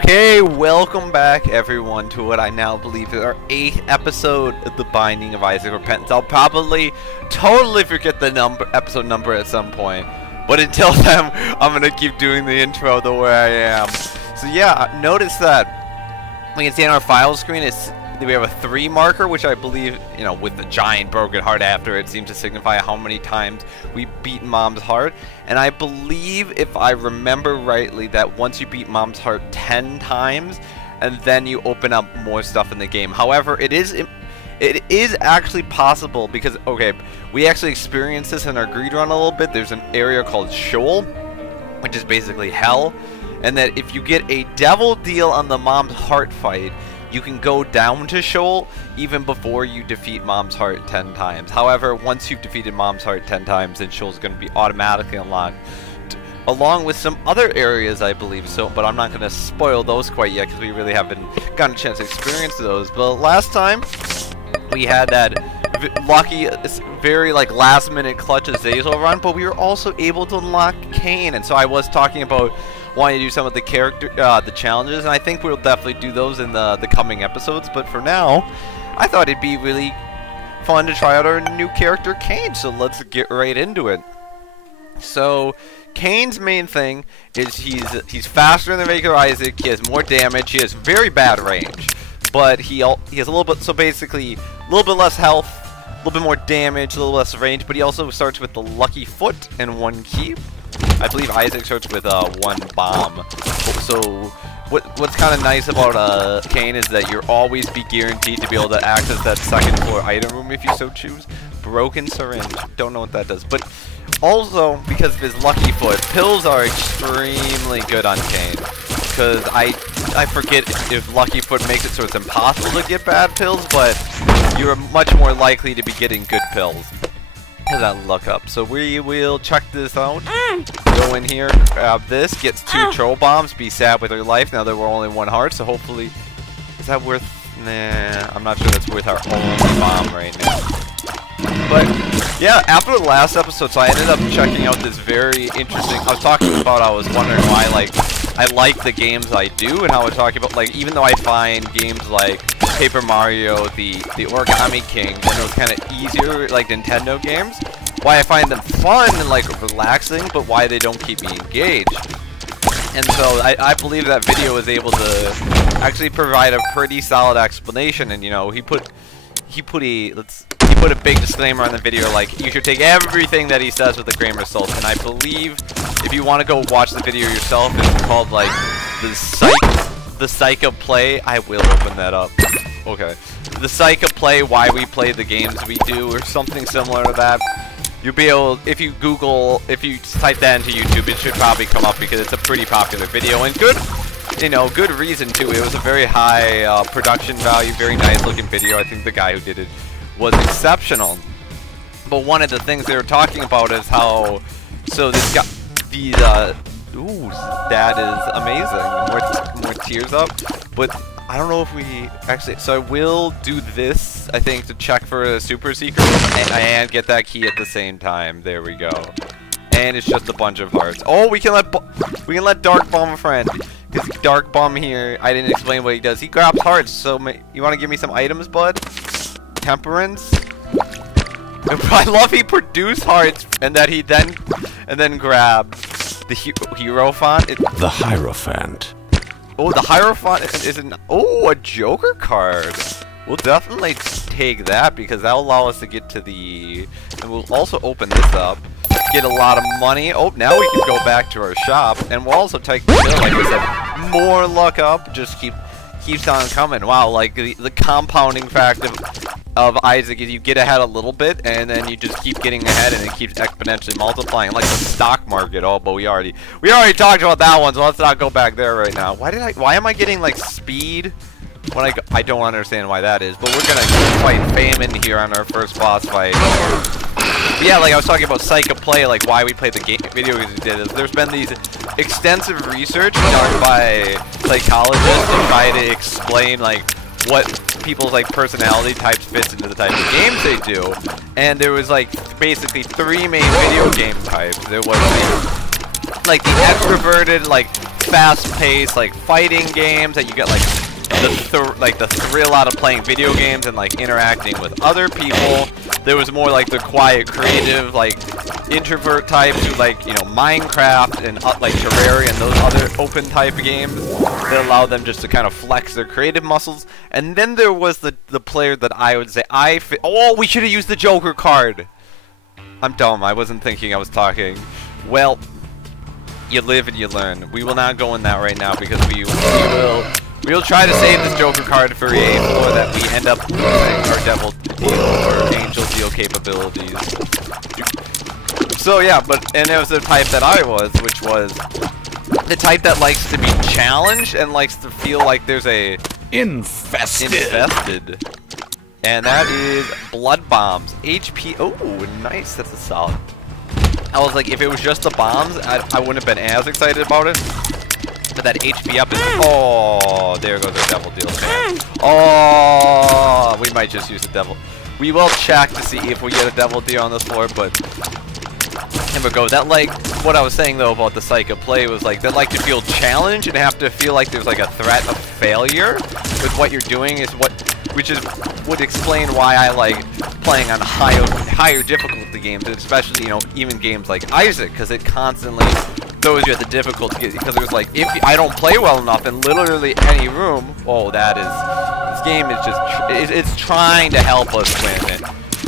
Okay, welcome back everyone to what I now believe is our 8th episode of The Binding of Isaac Repentance. I'll probably totally forget the episode number at some point, but until then, I'm gonna keep doing the intro the way I am. So yeah, notice that we can see on our file screen we have a 3 marker, which I believe, you know, with the giant broken heart after it, seems to signify how many times we beat Mom's heart. And I believe, if I remember rightly, that once you beat Mom's heart 10 times, and then you open up more stuff in the game. However, it is actually possible because, okay, we actually experienced this in our greed run a little bit. There's an area called Sheol, which is basically hell, and that if you get a devil deal on the Mom's heart fight, you can go down to Sheol even before you defeat Mom's heart 10 times. However, once you've defeated Mom's heart 10 times, then Sheol's going to be automatically unlocked, along with some other areas, I believe so, but I'm not going to spoil those quite yet because we really haven't gotten a chance to experience those. But last time, we had that lucky, very last minute clutch Azazel run, but we were also able to unlock Cain, and so I was talking about wanting to do some of the the challenges, and I think we'll definitely do those in the coming episodes. But for now, I thought it'd be really fun to try out our new character Cain, so let's get right into it. So Cain's main thing is he's faster than regular Isaac. He has more damage. He has very bad range, but he has a little bit, so basically a little bit less health, a little bit more damage, a little less range. But he also starts with the lucky foot and 1 key. I believe Isaac starts with 1 bomb. So what's kind of nice about Cain is that you'll always be guaranteed to be able to access that 2nd floor item room if you so choose. Broken syringe. Don't know what that does. But also, because of his lucky foot, pills are extremely good on Cain. Because I forget if lucky foot makes it so it's impossible to get bad pills, but you're much more likely to be getting good pills. That luck up. So we will check this out. Go in here, grab this, gets 2 troll bombs, be sad with her life. Now that we're only 1 heart, so hopefully, is that worth? Nah, I'm not sure that's worth our only bomb right now. But yeah, after the last episode, so I ended up checking out this very interesting. I was talking about, I was wondering why I like the games I do, and how I was talking about even though I find games like Paper Mario, the Origami King, and those kind of easier Nintendo games, why I find them fun and relaxing, but why they don't keep me engaged. And so I believe that video was able to actually provide a pretty solid explanation. And you know, he put a big disclaimer on the video, you should take everything that he says with a grain of salt. And I believe if you want to go watch the video yourself, it's called the Psych of Play. I will open that up. Okay. The Psych of Play, why we play the games we do, or something similar to that. You'll be able, if you type that into YouTube, it should probably come up because it's a pretty popular video, and good reason too. It was a very high production value, very nice looking video. I think the guy who did it was exceptional. But one of the things they were talking about is how, so this guy, ooh, that is amazing. More tears up. But I don't know if we actually, so I will do this, I think, to check for a super secret and get that key at the same time. There we go. And it's just a bunch of hearts. Oh, we can let Dark Bomb a friend. Because Dark Bomb here, I didn't explain what he does. He grabs hearts. So you want to give me some items, bud? Temperance. I love he produced hearts and that he then grabbed the Hierophant. The Hierophant. Oh, the Hierophant is a Joker card. We'll definitely take that because that'll allow us to get to the, and we'll also open this up, get a lot of money. Oh, now we can go back to our shop, and we'll also take the bill, like I said, more luck up, just keeps on coming. Wow, the compounding fact of Isaac is you get ahead a little bit, and then you just keep getting ahead, and it keeps exponentially multiplying, like the stock market. Oh, but we already talked about that one, so let's not go back there right now. Why am I getting speed when I don't understand why that is? But we're gonna fight Famine here on our first boss fight. But yeah, I was talking about Psych of Play, why we play the video games we did, is there's been these extensive research done by psychologists to try to explain what people's personality types fits into the type of games they do. And there was basically 3 main video game types. There was like the extroverted, like fast-paced like fighting games that you get like the thrill out of playing video games and like interacting with other people. There was more like the quiet, creative, like introvert types who like, you know, Minecraft and like Terraria and those other open type games that allow them just to kind of flex their creative muscles. And then there was the player that I would say oh, we should have used the Joker card. I'm dumb. I wasn't thinking. I was talking. Well, you live and you learn. We will not go in that right now because we'll try to save this Joker card for a floor that we end up using our Devil Deal or Angel Deal capabilities. So yeah, and it was the type that I was, which was the type that likes to be challenged and likes to feel like there's a infested. And that is Blood Bombs. HP. Oh, nice. That's a solid. I was like, if it was just the bombs, I wouldn't have been as excited about it. But that HP up is... Oh, there goes our Devil Deal. Oh, we might just use the Devil. We will check to see if we get a Devil Deal on this floor, but... Here we go. That, like, what I was saying, though, about the psych of play was, like, they like to feel challenged and have to feel like there's, like, a threat of failure with what you're doing is what... Which would explain why I like playing on higher difficulty games, especially, you know, even games like Isaac, because it constantly throws you at the difficulty. Because there's like, if I don't play well enough in literally any room, oh, this game is just it's trying to help us win.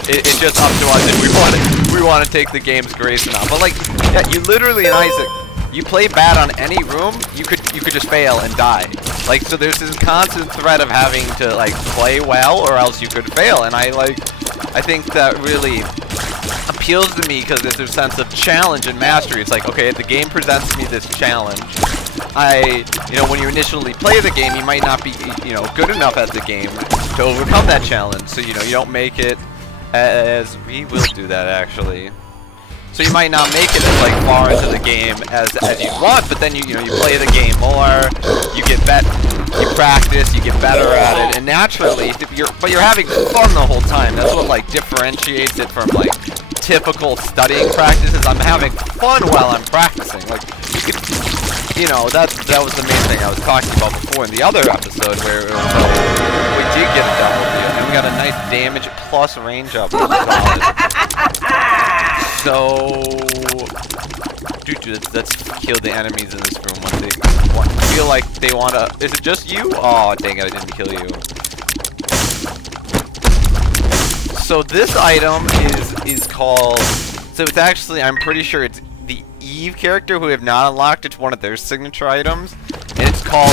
It's just up to us if we want to take the game's grace or not. But like, yeah, you literally in Isaac, you play bad on any room, you could just fail and die. Like, so there's this constant threat of having to like play well or else you could fail, and I think that really appeals to me because there's a sense of challenge and mastery. It's like, okay, if the game presents me this challenge, you know, when you initially play the game, you might not be, you know, good enough at the game to overcome that challenge. So, you know, you don't make it as we will do that actually. So you might not make it as like far into the game as you want, but then you play the game more, you get better, you practice, you get better at it, and naturally, you're having fun the whole time. That's what like differentiates it from like typical studying practices. I'm having fun while I'm practicing. Like you know, that was the main thing I was talking about before in the other episode where it was, we did get a double deal, and we got a nice damage plus range up. So, dude, let's kill the enemies in this room when they feel like they want to. Is it just you? Oh, dang it, I didn't kill you. So this item is called. So it's actually, I'm pretty sure it's the Eve character who we have not unlocked. It's one of their signature items, and it's called,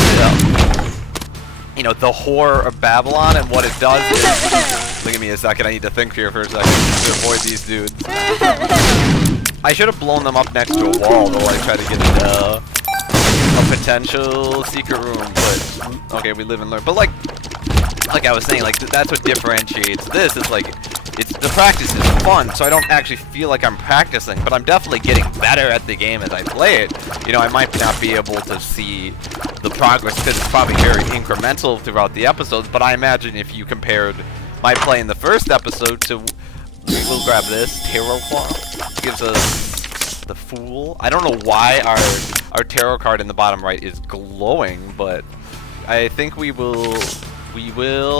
you know, the Horror of Babylon. And what it does is. Look at me a second, I need to think here for a second to avoid these dudes. I should have blown them up next to a wall, though I tried to get into a potential secret room, but okay, we live and learn. But like I was saying, like that's what differentiates this, is like the practice is fun, so I don't actually feel like I'm practicing, but I'm definitely getting better at the game as I play it. You know, I might not be able to see the progress because it's probably very incremental throughout the episodes, but I imagine if you compared my play in the first episode to, we'll grab this, Tarot Claw, gives us the Fool. I don't know why our tarot card in the bottom right is glowing, but I think we will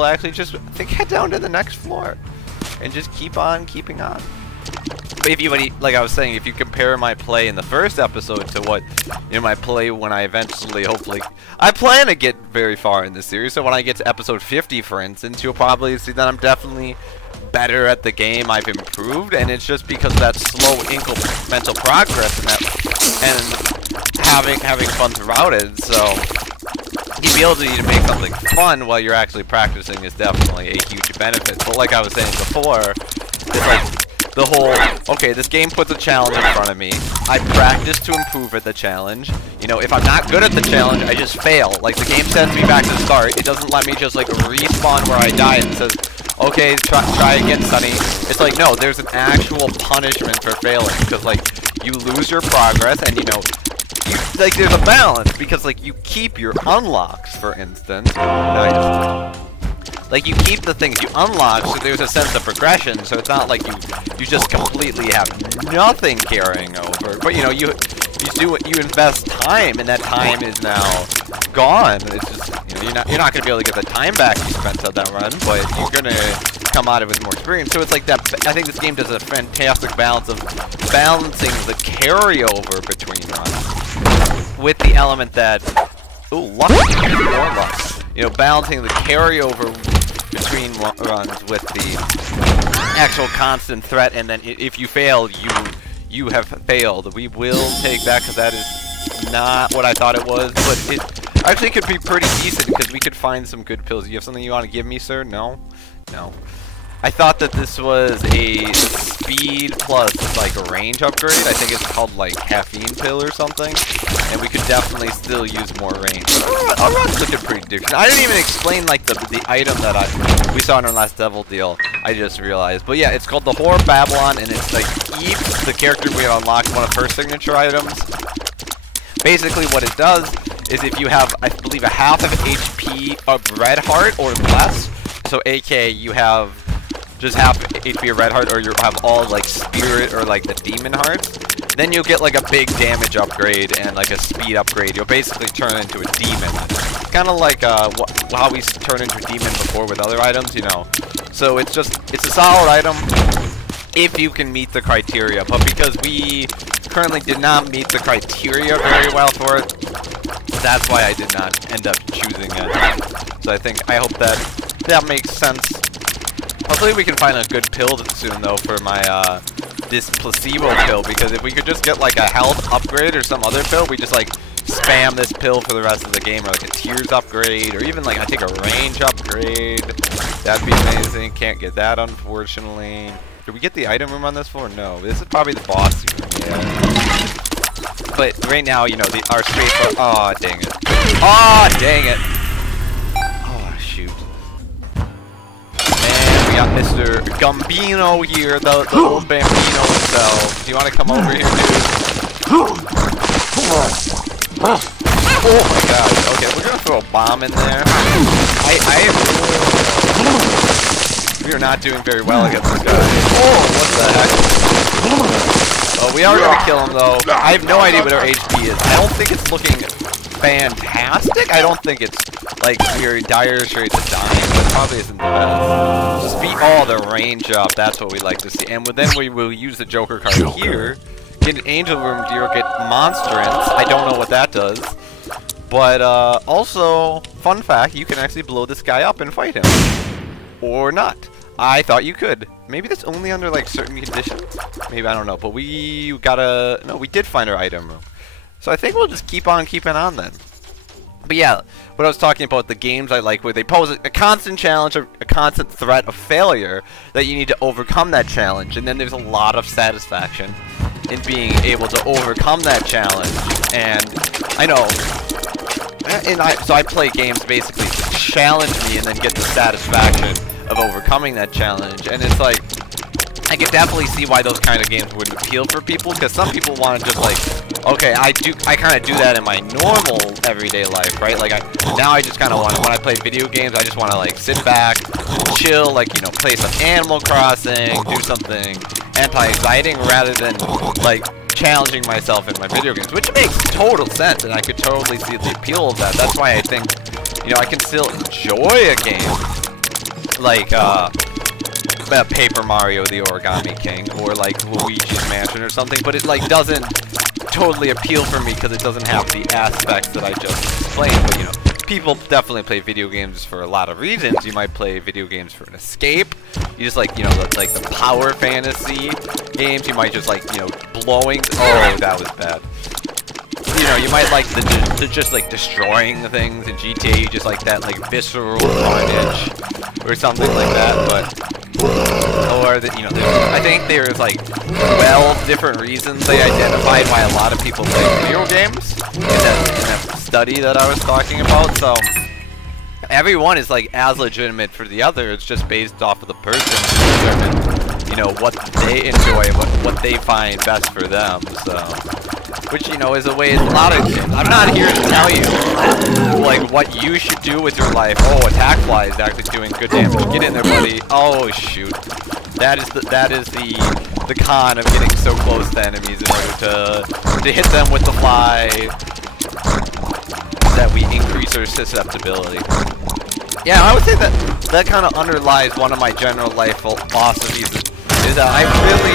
actually just, head down to the next floor and just keep on keeping on. But if you, like I was saying, if you compare my play in the first episode to what, you know, my play when I eventually, hopefully, I plan to get very far in this series, so when I get to episode 50, for instance, you'll probably see that I'm definitely better at the game, I've improved, and it's just because of that slow incremental progress and having fun throughout it. So the ability to make something fun while you're actually practicing is definitely a huge benefit. But like I was saying before, it's like the whole, okay, this game puts a challenge in front of me. I practice to improve at the challenge. You know, if I'm not good at the challenge, I just fail. Like, the game sends me back to the start. It doesn't let me just, like, respawn where I died and says, okay, try again, Sonny. It's like, no, there's an actual punishment for failing. Because, like, you lose your progress and, you know, like, there's a balance. Because, like, you keep your unlocks, for instance. Nice. Like, you keep the things you unlock, so there's a sense of progression, so it's not like you just completely have nothing carrying over. But, you know, you invest time, and that time is now gone. It's just, you know, you're not gonna be able to get the time back you spent on that run, but you're gonna come out of it with more experience. So it's like that. I think this game does a fantastic balance of balancing the carryover between runs with the element that, ooh, luck, more luck. You know, balancing the carryover between runs with the actual constant threat, and then if you fail, you have failed. We will take that because that is not what I thought it was, but it actually could be pretty decent because we could find some good pills. You have something you want to give me, sir? No? No. I thought that this was a speed plus like a range upgrade. I think it's called like caffeine pill or something, and we could definitely still use more range. Our run's looking pretty decent. I didn't even explain like the item that we saw in our last devil deal. I just realized, but yeah, it's called the Whore of Babylon, and it's like each the character we unlocked one of her signature items. Basically, what it does is if you have, I believe, a half of HP of red heart or less, so AK you have just half HP of red heart, or you have all like spirit or like the demon hearts, then you'll get like a big damage upgrade and like a speed upgrade. You'll basically turn into a demon, kind of like how we turn into a demon before with other items, you know. So it's a solid item if you can meet the criteria, but because we currently did not meet the criteria very well for it, that's why I did not end up choosing it. So I hope that makes sense. Hopefully we can find a good pill soon though for my this placebo pill, because if we could just get like a health upgrade or some other pill, we just like spam this pill for the rest of the game, or like a tears upgrade, or even like I think a range upgrade. That'd be amazing. Can't get that unfortunately. Did we get the item room on this floor? No. This is probably the boss room. Yeah. But right now, you know, our space. Oh dang it! Oh dang it! Oh shoot! Man, we got Mr. Gambino here, the old Bambino himself. Do you want to come over here, dude? Oh my god! Okay, we're gonna throw a bomb in there. We are not doing very well against this guy. Oh, what the heck? Oh, we are gonna kill him though. I have no idea what our HP is. I don't think it's looking fantastic. I don't think it's like we're in dire straits of dying, but it probably isn't the best. Speed, oh, the range up. That's what we like to see. And then we will use the Joker card here. Get an Angel Room deal, get Monstrance. I don't know what that does. But also, fun fact, you can actually blow this guy up and fight him. Or not. I thought you could. Maybe that's only under like certain conditions. Maybe, I don't know. But we did find our item room. So I think we'll just keep on keeping on then. But yeah, what I was talking about, the games I like where they pose a constant challenge, or a constant threat of failure that you need to overcome that challenge. And then there's a lot of satisfaction in being able to overcome that challenge. And I know, so I play games basically to challenge me and then get the satisfaction of overcoming that challenge. And it's like, I can definitely see why those kind of games wouldn't appeal for people, because some people want to just like, okay, I kind of do that in my normal everyday life, right? Like now I just kind of want to, when I play video games, I just want to like sit back, chill, like, you know, play some Animal Crossing, do something anti-exciting rather than like challenging myself in my video games, which makes total sense, and I could totally see the appeal of that. That's why I think, you know, I can still enjoy a game like Paper Mario the Origami King, or like Luigi's Mansion or something, but it like doesn't totally appeal for me because it doesn't have the aspects that I just explained. But you know, people definitely play video games for a lot of reasons. You might play video games for an escape. You just like, you know, like the power fantasy games. You might just like, you know, blowing. Oh, that was bad. You know, you might like the just like destroying the things in GTA. You just like that like visceral carnage or something like that. But or that, you know, I think there's like 12 different reasons they identified why a lot of people play video games in that study that I was talking about. So every one is like as legitimate for the other. It's just based off of the person to determine, you know, what they enjoy, what they find best for them. So, which, you know, is a way, a lot of, I'm not here to tell you like what you should do with your life. Oh, attack fly is actually doing good damage. Get in there, buddy. Oh shoot. That is the con of getting so close to enemies in order to hit them with the fly, that we increase our susceptibility. Yeah, I would say that kind of underlies one of my general life philosophies, is that I really,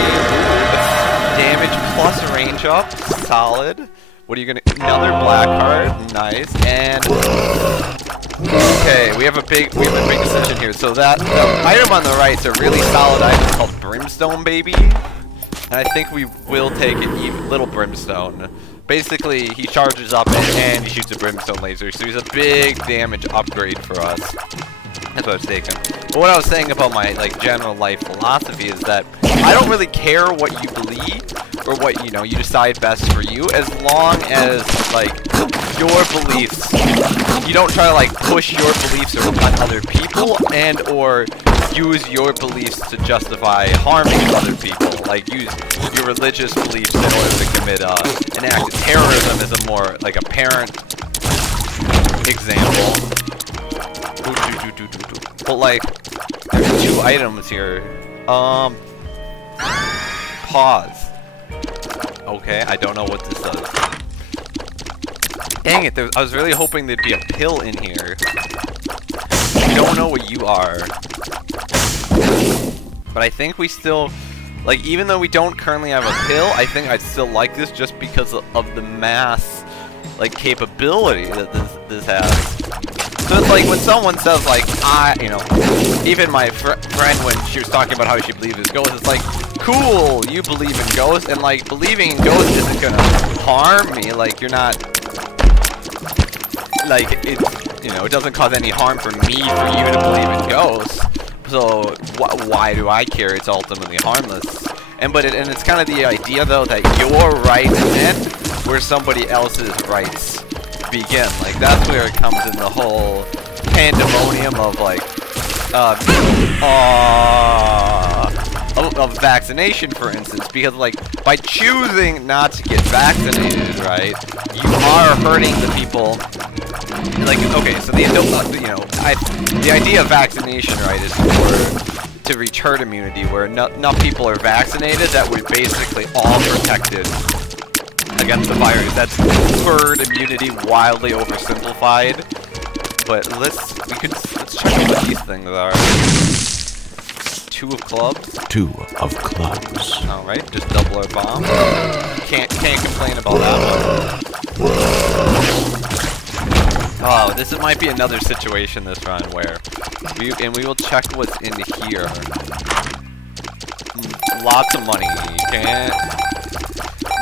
damage plus range up, solid. What are you gonna, another black card, nice, and okay, we have a big decision here. So that the item on the right is a really solid item called Brimstone Baby, and I think we will take it. Little Brimstone. Basically, he charges up and he shoots a Brimstone laser, so he's a big damage upgrade for us. That's what I was taking. But what I was saying about my general life philosophy is that I don't really care what you believe or what you decide best for you, as long as your beliefs, you don't try to push your beliefs on other people and or use your beliefs to justify harming other people. Use your religious beliefs in order to commit an act. Terrorism is a more apparent example. But there's two items here. Pause. Okay, I don't know what this does. Dang it, I was really hoping there'd be a pill in here. I don't know what you are. But I think we still, even though we don't currently have a pill, I think I'd still like this just because of the mass, capability that this has. So it's when someone says, even my friend when she was talking about how she believes in ghosts, it's cool, you believe in ghosts, and believing in ghosts isn't gonna harm me. You're not, it doesn't cause any harm for me for you to believe in ghosts. So why do I care? It's ultimately harmless. And it's kind of the idea though that your rights end where somebody else's rights begin. That's where it comes in the whole pandemonium of of vaccination, for instance, because by choosing not to get vaccinated, right, you are hurting the people. Okay, so the idea of vaccination, right, is to reach herd immunity, where enough people are vaccinated that we're basically all protected against the virus. That's herd immunity, wildly oversimplified. But let's check out what these things are. 2 of clubs. 2 of clubs. All right, just double our bomb. Can't complain about that one. Oh, this might be another situation this run where we will check what's in here. Lots of money. Can't.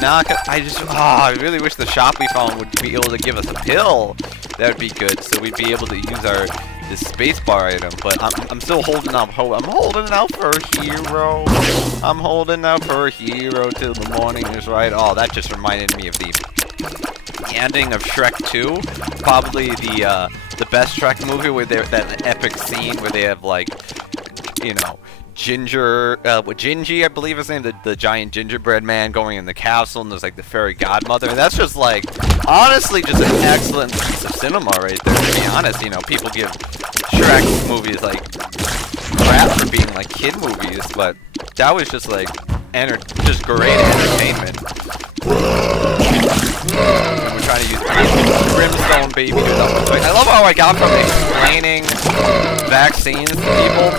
I really wish the shop we found would be able to give us a pill. That would be good, so we'd be able to use this spacebar item. But I'm still holding out hope. I'm holding out for a hero. I'm holding out for a hero till the morning is right. Oh, that just reminded me of the ending of Shrek 2. Probably the best Shrek movie, where that epic scene where they have Gingy, I believe his name, the giant gingerbread man going in the castle, and there's the fairy godmother, and that's just honestly just an excellent piece of cinema right there, to be honest. People give Shrek movies crap for being kid movies, but that was just just great entertainment. We're trying to use Brimstone Baby to I love how I got from explaining vaccines to people,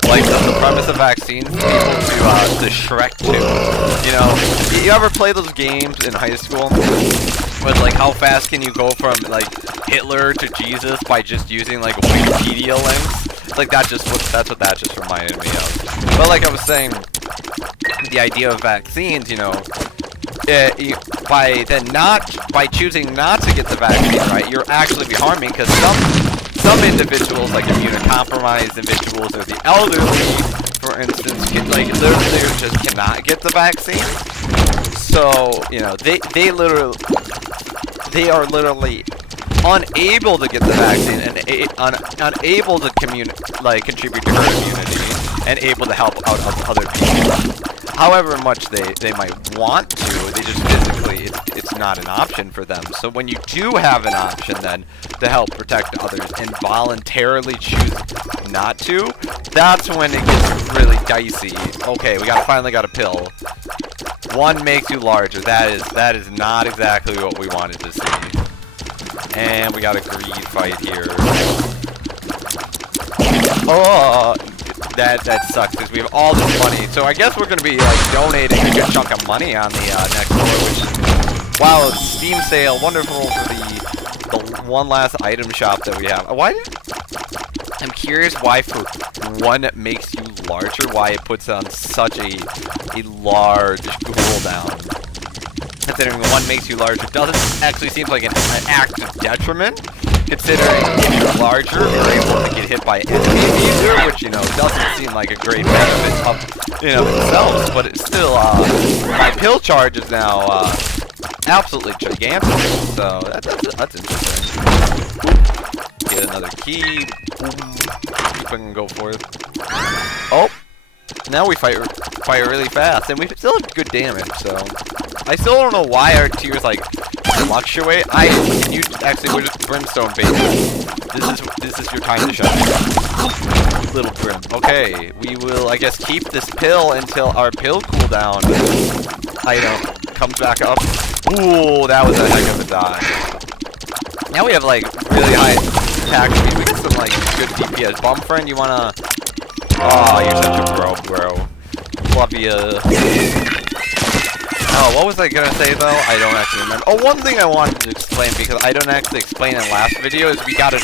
the premise of vaccines to people, to Shrek 2. You ever play those games in high school with how fast can you go from Hitler to Jesus by just using Wikipedia links? That's what that just reminded me of. But I was saying, the idea of vaccines, by choosing not to get the vaccine, right, you're actually harming, because some individuals, immunocompromised individuals or the elderly, for instance, literally just cannot get the vaccine. So they are literally unable to get the vaccine and unable to contribute to herd immunity and able to help out other people. However much they might want to, they just physically, it's not an option for them. So when you do have an option then to help protect others and voluntarily choose not to, that's when it gets really dicey. Okay, we finally got a pill. One makes you larger. That is not exactly what we wanted to see. And we got a greed fight here. Oh, that sucks because we have all this money. So I guess we're gonna be like donating a good chunk of money on the next floor. Which, wow, Steam sale, wonderful for the one last item shop that we have. I'm curious why for one makes you larger, why it puts on such a large cooldown. Considering one makes you larger doesn't actually seem like an act of detriment. Considering if you're larger, you're able to get hit by enemies easier, which, you know, doesn't seem like a great benefit of, you know, themselves, but it's still, my pill charge is now, absolutely gigantic, so that's interesting. Get another key. Boom. See if I can go for it. Oh! Now we fight really fast, and we still have good damage, so... I still don't know why our tiers, like, fluctuate. You actually, we're just Brimstone, baby. This is your time to shine. Little Brim. Okay, we will, I guess, keep this pill until our pill cooldown item comes back up. Ooh, that was a heck of a dodge. Now we have, like, really high attack speed. We get some, like, good DPS. Bum friend, you wanna... Oh, you're such a bro. Love ya. Oh, what was I gonna say though? I don't actually remember. Oh, one thing I wanted to explain, because I don't actually explain in the last video, is we got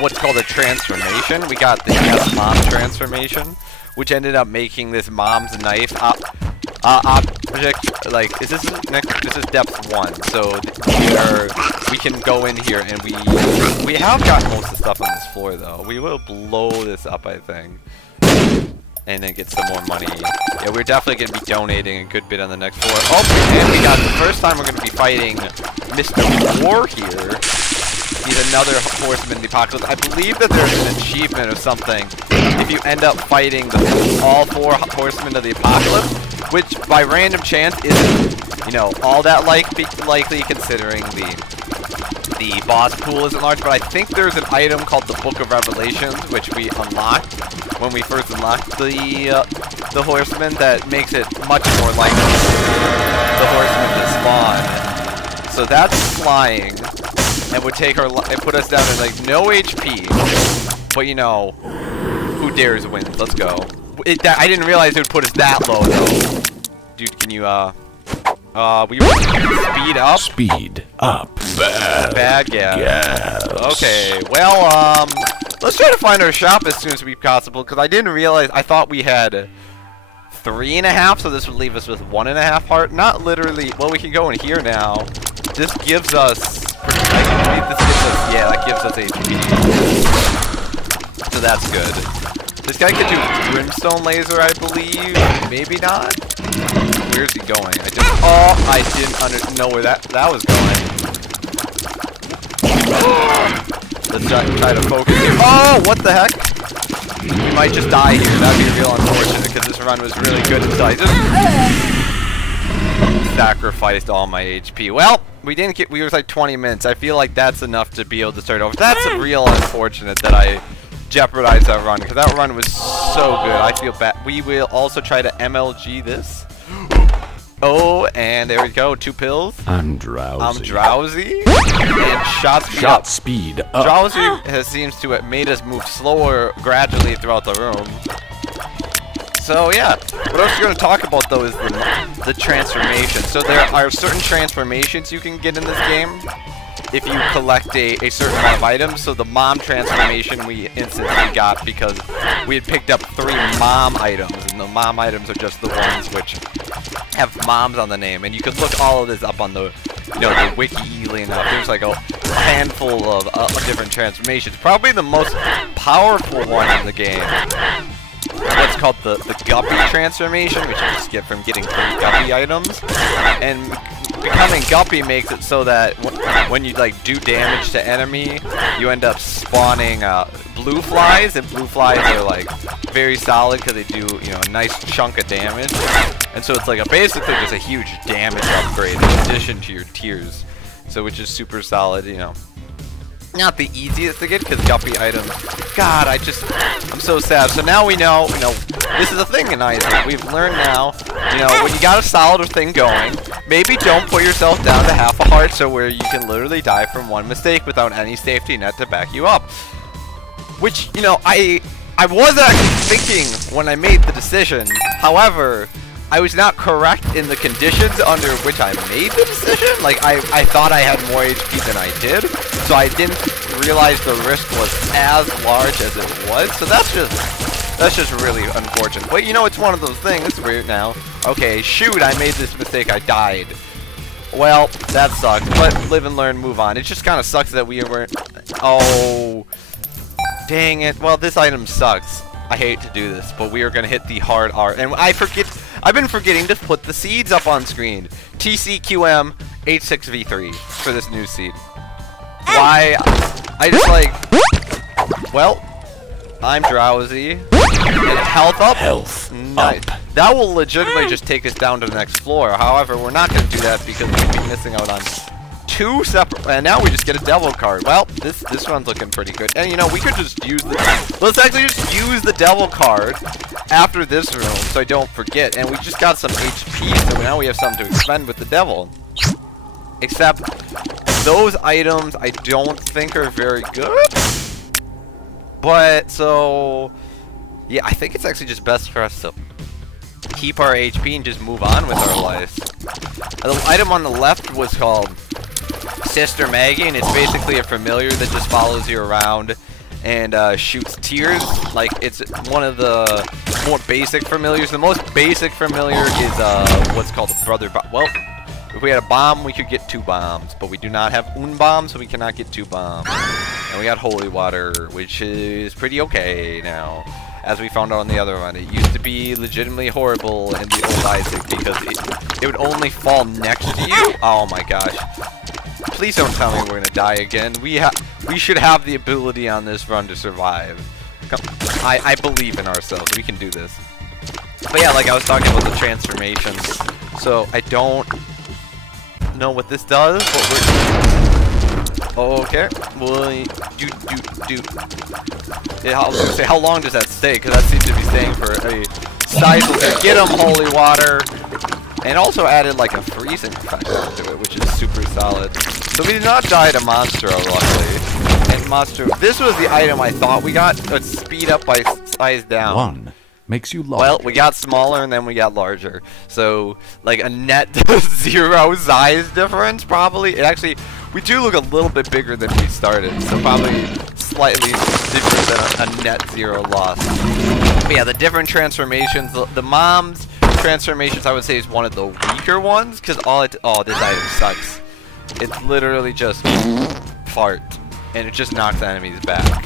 what's called a transformation. We got the mom transformation, which ended up making this mom's knife object, like, this is depth 1, so we can go in here and we have got most of the stuff on this floor though. We will blow this up, I think. And then get some more money. Yeah, we're definitely going to be donating a good bit on the next floor. Oh, and we got the first time we're going to be fighting Mr. War here. He's another horseman of the apocalypse. I believe that there's an achievement or something if you end up fighting all 4 horsemen of the apocalypse, which by random chance isn't, you know, all that likely considering the boss pool isn't large, but I think there's an item called the Book of Revelations, which we unlocked when we first unlocked the horseman, that makes it much more likely the horseman to spawn. So that's flying, and would take and put us down to like no HP. But you know, who dares win? Let's go. I didn't realize it would put us that low though. Dude, can you we speed up? Speed up. Bad gas. Okay, well, let's try to find our shop as soon as we possible, because I didn't realize, I thought we had 3.5, so this would leave us with 1.5 heart. Not literally, well, we can go in here now. This gives us, yeah, that gives us HP. So that's good. This guy could do Brimstone Laser, I believe. Maybe not. Where's he going? I didn't know where that was going. Let's try to focus here. Oh, what the heck? We might just die here. That'd be real unfortunate because this run was really good until I just sacrificed all my HP. Well, we was like 20 minutes. I feel like that's enough to be able to start over. That's real unfortunate that I jeopardized that run, because that run was so good. I feel bad. We will also try to MLG this. Oh, and there we go. 2 pills. I'm drowsy. And shot speed up. Drowsy seems to have made us move slower gradually throughout the room. So yeah, what else we're going to talk about though is the transformation. So there are certain transformations you can get in this game if you collect a certain amount of items. So the mom transformation we instantly got because we had picked up 3 mom items, and the mom items are just the ones which have moms on the name. And you can look all of this up on the, you know, the wiki easily enough. There's like a handful of different transformations. Probably the most powerful one in the game, what's called the Guppy transformation, which you just get from getting 3 Guppy items. And becoming Guppy makes it so that when you like do damage to enemy, you end up spawning blue flies, and blue flies are like very solid because they do, you know, a nice chunk of damage. And so it's like basically just a huge damage upgrade in addition to your tiers. So which is super solid, you know. Not the easiest to get because guppy items. God, I'm so sad. So now we know, this is a thing in Isaac. We've learned now, when you got a solid thing going, maybe don't put yourself down to half a heart so where you can literally die from one mistake without any safety net to back you up. Which, I was actually thinking when I made the decision. However, I was not correct in the conditions under which I made the decision. Like, I thought I had more HP than I did, so I didn't realize the risk was as large as it was. So that's just really unfortunate. But it's one of those things where now, okay, shoot, I made this mistake, I died. Well, that sucks, but live and learn, move on. It just kind of sucks that we weren't, oh, dang it. Well, this item sucks. I hate to do this, but we are going to hit the hard R. And I've been forgetting to put the seeds up on screen. TCQM 86V3 for this new seed. Why? I just like, well, I'm drowsy. And health up. Health nice. up. That will legitimately just take us down to the next floor. However, we're not going to do that because we'd be missing out on two separate, and now we just get a devil card. Well, this one's looking pretty good. And we could just use let's actually just use the devil card after this room so I don't forget. And we just got some HP, so now we have something to expend with the devil. Except those items I don't think are very good. But so yeah, I think it's actually just best for us to keep our HP and just move on with our lives. The item on the left was called Sister Maggie, and it's basically a familiar that just follows you around and shoots tears. Like, it's one of the more basic familiars. The most basic familiar is what's called a brother bomb. Well, if we had a bomb, we could get 2 bombs, but we do not have un bomb, so we cannot get 2 bombs. And we got holy water, which is pretty okay now, as we found out on the other one. It used to be legitimately horrible in the old Isaac because it would only fall next to you. Oh my gosh. Please don't tell me we're gonna die again. We should have the ability on this run to survive. I believe in ourselves. We can do this. But yeah, like I was talking about the transformations. So I don't know what this does, but we're okay. Well, yeah, I was gonna say, how long does that stay? Because that seems to be staying for a sizable. Get him, holy water. And also added like a freezing effect to it, which is super solid. So we did not die to Monstro, luckily. And Monstro, this was the item I thought we got, but speed up by size down. 1 makes you larger. Well, we got smaller and then we got larger. So like a net 0 size difference probably. It actually, we do look a little bit bigger than we started. So probably slightly different than a net 0 loss. But yeah, the different transformations, the mom's transformations I would say is one of the weaker ones because oh, this item sucks. It's literally just fart and it just knocks enemies back.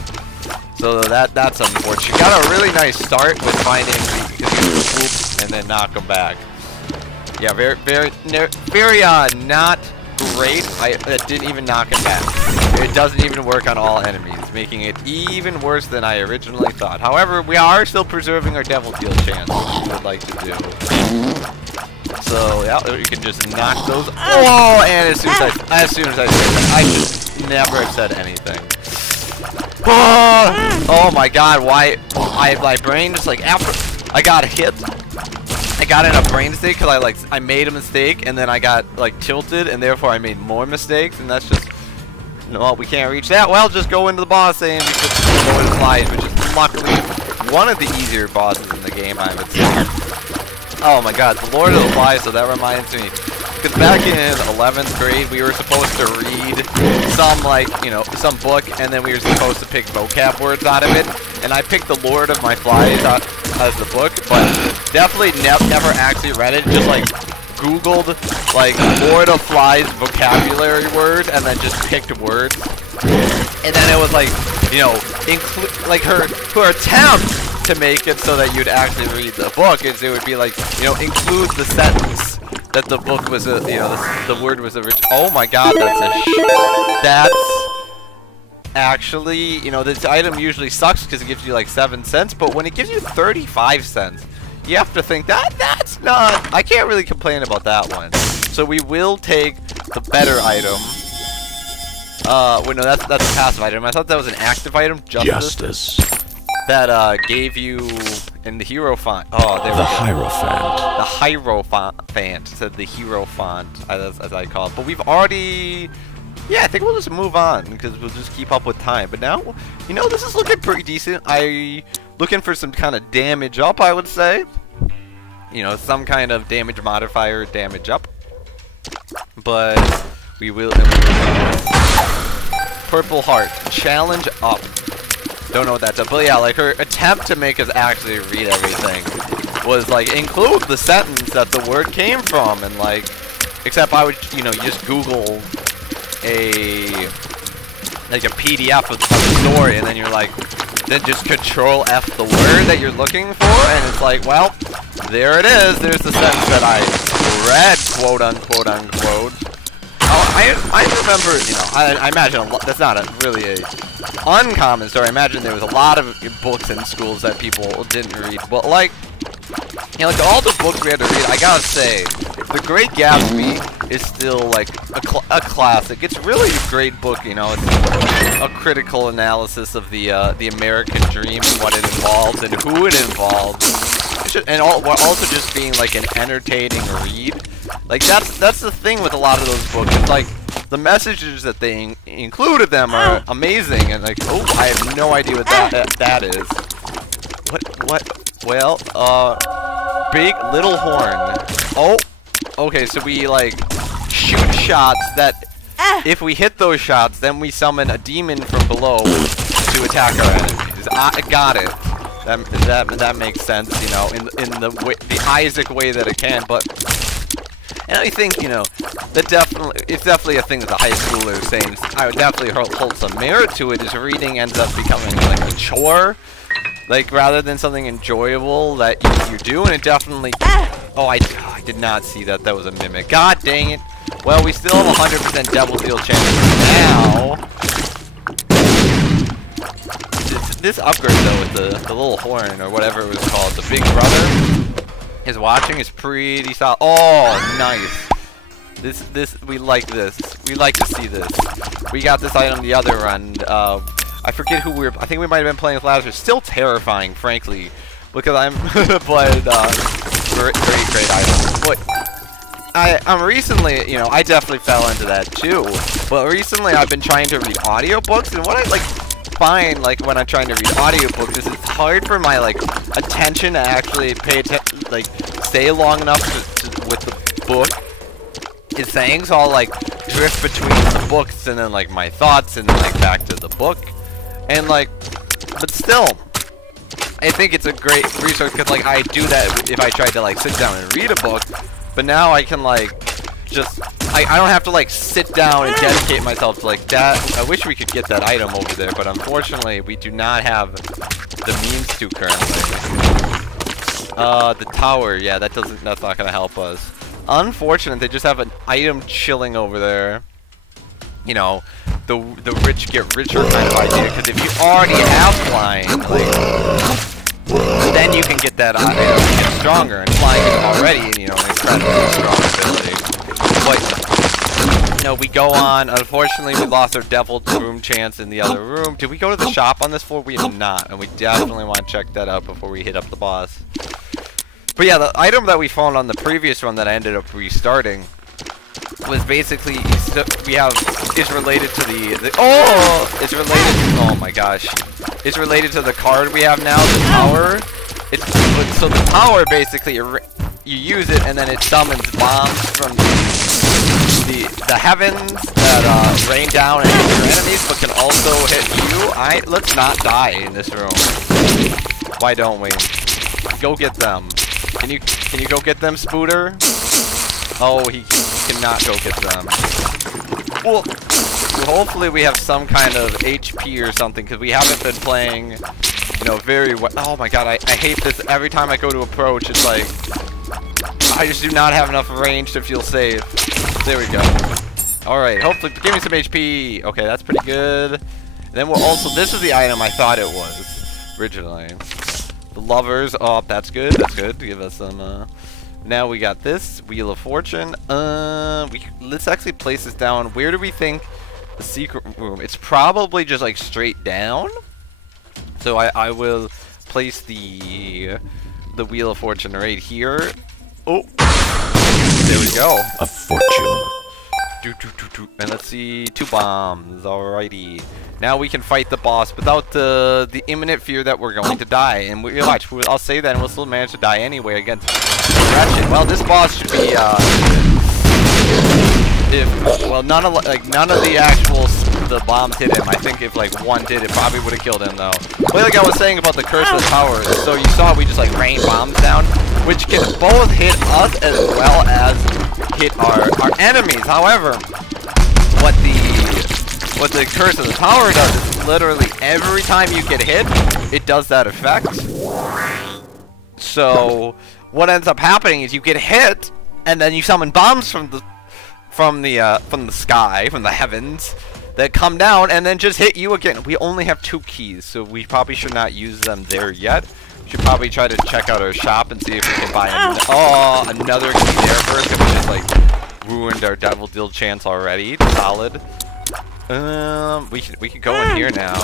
So that's unfortunate. You got a really nice start with finding enemies because you swoop and then knock them back. Yeah, very not great. It didn't even knock him back. It doesn't even work on all enemies, making it even worse than I originally thought. However, we are still preserving our devil deal chance, which we would like to do. So yeah, you can just knock those. Oh, and as soon as I say that, I just never said anything. Oh my God! Why? My brain just like after I got hit. I got in a brain state because I made a mistake and then I got like tilted and therefore I made more mistakes and that's just well, we can't reach that. Well, just go into the boss and we just go into flies, which is luckily one of the easier bosses in the game, I would say. Oh my God, the Lord of the Flies. So that reminds me, because back in 11th grade we were supposed to read some some book and then we were supposed to pick vocab words out of it, and I picked the Lord of my Flies as the book, but definitely never actually read it. Just like Googled like Lord of Flies vocabulary words and then just picked words, and then it was like include like her attempt to make it so that you'd actually read the book is it would be like include the sentence that the book was the word was original. Oh my God, that's actually, this item usually sucks because it gives you like 7 cents, but when it gives you 35 cents, you have to think that's it's not... I can't really complain about that one. So we will take the better item. Wait, no, that's a passive item. I thought that was an active item. Justice. That gave you in the hero font. Oh, there we go. The Hierophant. The Hierophant. Said the hero font, as I call it. But we've already... Yeah, I think we'll just move on because we'll just keep up with time. But now, you know, this is looking pretty decent. Looking for some kind of damage up, I would say. You know, some kind of damage modifier, damage up. But we will... Purple Heart. Challenge up. Don't know what that does. But yeah, like her attempt to make us actually read everything was like include the sentence that the word came from. And like, except I would, you know, just Google a PDF of the story and then you're like, then just Control F the word that you're looking for. And it's like, well, there it is. There's the sentence that I read, quote unquote. Oh, I remember, you know, I imagine that's not really a uncommon story. I imagine there was a lot of books in schools that people didn't read. But like, you know, like all the books we had to read, I gotta say, The Great Gatsby is still like a classic. It's really a great book, you know. It's a critical analysis of the American dream and what it involves and who it involves. And also just being like an entertaining read. Like that's the thing with a lot of those books. It's like the messages that they included them are amazing, and like, oh, I have no idea what that is. What? Well, big little horn. Oh, okay. So we like shoot shots that, if we hit those shots, then we summon a demon from below to attack our enemies. I got it. That makes sense, you know, in the Isaac way that it can, but. And I think, you know, it's definitely a thing that the high schoolers is saying. I would definitely hold some merit to it. Is reading ends up becoming like a chore, like rather than something enjoyable that you do. And it definitely. Oh, I did not see that. That was a mimic. God dang it. Well, we still have 100% Devil Deal chance now. This upgrade though with the little horn or whatever it was called, the Big Brother. His watching is pretty solid. Oh, nice. This we like this. We like to see this. We got this item the other run. I forget who I think we might have been playing with last year. Still terrifying, frankly, because I'm but great item. But I'm recently, you know, I definitely fell into that too. But recently I've been trying to read audiobooks, and what I like find, like when I'm trying to read audiobooks, is it's hard for my like attention to actually pay attention, like stay long enough with the book it's saying, so I'll like drift between the books and then like my thoughts and then like back to the book, and like, but still I think it's a great resource because like I do that if I tried to like sit down and read a book, but now I can like just I don't have to like sit down and dedicate myself to like that. I wish we could get that item over there, but unfortunately we do not have the means to currently. The tower, yeah, that's not gonna help us. Unfortunate, they just have an item chilling over there. You know, the rich get richer kind of idea, because if you already have flying, like, then you can get that item and get stronger, and flying is already, you know, an incredibly strong ability. But, you know, we go on. Unfortunately, we lost our Devil Room chance in the other room. Did we go to the shop on this floor? We have not, and we definitely want to check that out before we hit up the boss. But yeah, the item that we found on the previous run that I ended up restarting was basically is related to oh my gosh, it's related to the card we have now, the tower. So the tower basically you use it and then it summons bombs from the heavens that rain down and hit your enemies, but can also hit you. Let's not die in this room. Why don't we? Go get them. Can you go get them, Spooter? Oh, he cannot go get them. Well, hopefully we have some kind of HP or something, because we haven't been playing, you know, very well. Oh my god, I hate this. Every time I go to approach, it's like, I just do not have enough range to feel safe. There we go. Alright, hopefully, give me some HP. Okay, that's pretty good. And then we'll also, this is the item I thought it was, originally. The lovers, oh, that's good, give us some, Now we got this Wheel of Fortune. Let's actually place this down. Where do we think the secret room? It's probably just like straight down. So I will place the Wheel of Fortune right here. Oh, there we go. A fortune. And let's see, 2 bombs. Alrighty. Now we can fight the boss without the imminent fear that we're going to die. And we watch. I'll say that, and we'll still manage to die anyway against Ratchet. Well, this boss should be none of the actual bombs hit him. I think if like one did, it probably would have killed him though. But like I was saying about the Curse of the Tower, so you saw we just like rain bombs down, which can both hit us as well as hit our enemies. However, what the Curse of the Tower does is literally every time you get hit, it does that effect. So what ends up happening is you get hit, and then you summon bombs from the sky, from the heavens, that come down and then just hit you again. We only have 2 keys, so we probably should not use them there yet. We should probably try to check out our shop and see if we can buy another key there first, because we just like ruined our Devil Deal chance already. Solid. We can go in here now.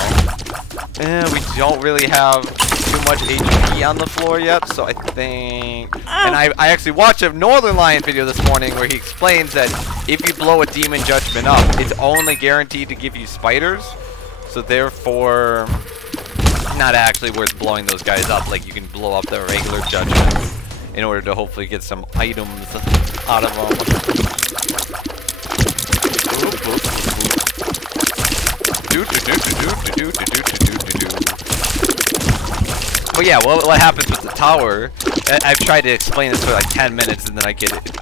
We don't really have too much HP on the floor yet, so I think... And I actually watched a Northern Lion video this morning where he explains that if you blow a Demon Judgment up, it's only guaranteed to give you spiders. So therefore, not actually worth blowing those guys up. Like, you can blow up the regular judgments in order to hopefully get some items out of them. Well, yeah, what happens with the tower, I've tried to explain this for like 10 minutes and then I get it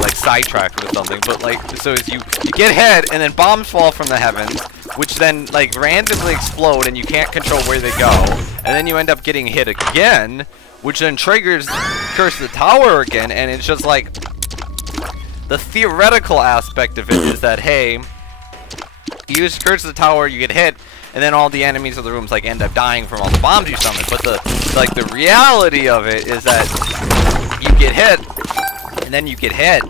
like sidetracked with something, but like, so is you get hit and then bombs fall from the heavens, which then like randomly explode and you can't control where they go, and then you end up getting hit again, which then triggers Curse of the Tower again, and it's just like, the theoretical aspect of it is that, hey, you use Curse of the Tower, you get hit, and then all the enemies of the rooms like end up dying from all the bombs you summon. But the reality of it is that you get hit, and then you get hit,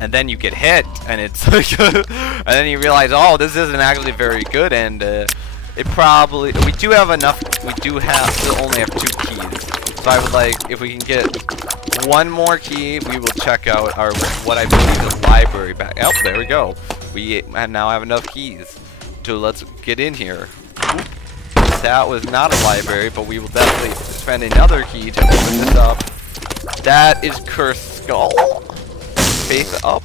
and then you get hit, and it's like, and then you realize, oh, this isn't actually very good, and it probably, we do have enough. We do have still only have 2 keys. So I would like, if we can get 1 more key, we will check out our what I believe is library back. Oh, there we go. We now have enough keys. So let's get in here. Oop. That was not a library, but we will definitely spend another key to open this up. That is Cursed Skull. Face up.